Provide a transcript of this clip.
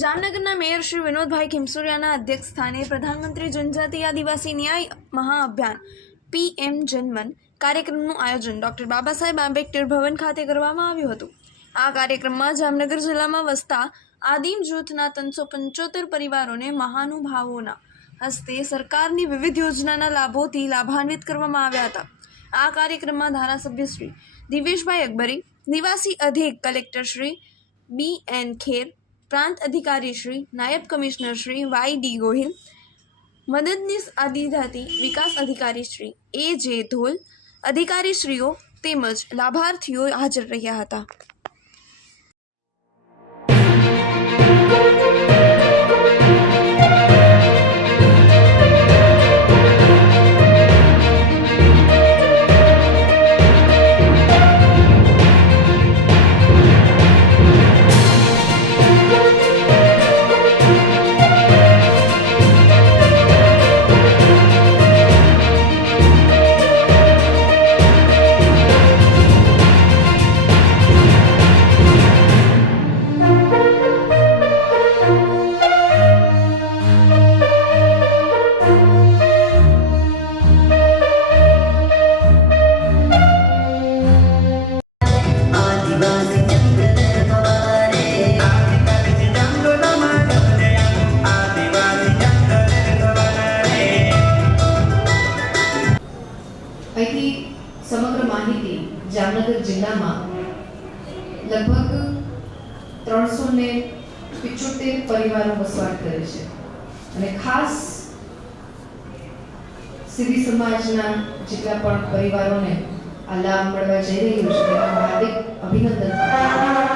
જામનગરના મેયર શ્રી વિનોદભાઈ ખીમસુરિયાના અધ્યક્ષ સ્થાને પ્રધાનમંત્રી જનજાતિ આદિવાસી ન્યાય મહાઅભિયાન PM જનમન કાર્યક્રમનું આયોજન ડૉક્ટર બાબા સાહેબ આંબેડકર ભવન ખાતે કરવામાં આવ્યું હતું। આ કાર્યક્રમમાં જામનગર જિલ્લામાં વસતા આદિમ જૂથના 375 પરિવારોને મહાનુભાવોના હસ્તે સરકારની વિવિધ યોજનાના લાભોથી લાભાન્વિત કરવામાં આવ્યા હતા। આ કાર્યક્રમમાં ધારાસભ્ય શ્રી દિવેશભાઈ અકબરી, નિવાસી અધિક કલેક્ટર શ્રી BN ખેર, प्रांत अधिकारी श्री, नायब कमिश्नर श्री YD गोहिल, मददनीश आदिजाति विकास अधिकारी श्री AJ धोल, अधिकारी श्रीओ તેમજ લાભાર્થીઓ હાજર રહ્યા હતા। समग्र माहिती जामनगर जिला में लगभग 375 परिवारों वसवाट करे छे અને ખાસ સીધી સમાજના જેટલા પણ પરિવારોને આ લાભ મળવા જઈ રહ્યો છે તેના હાર્દિક અભિનંદન।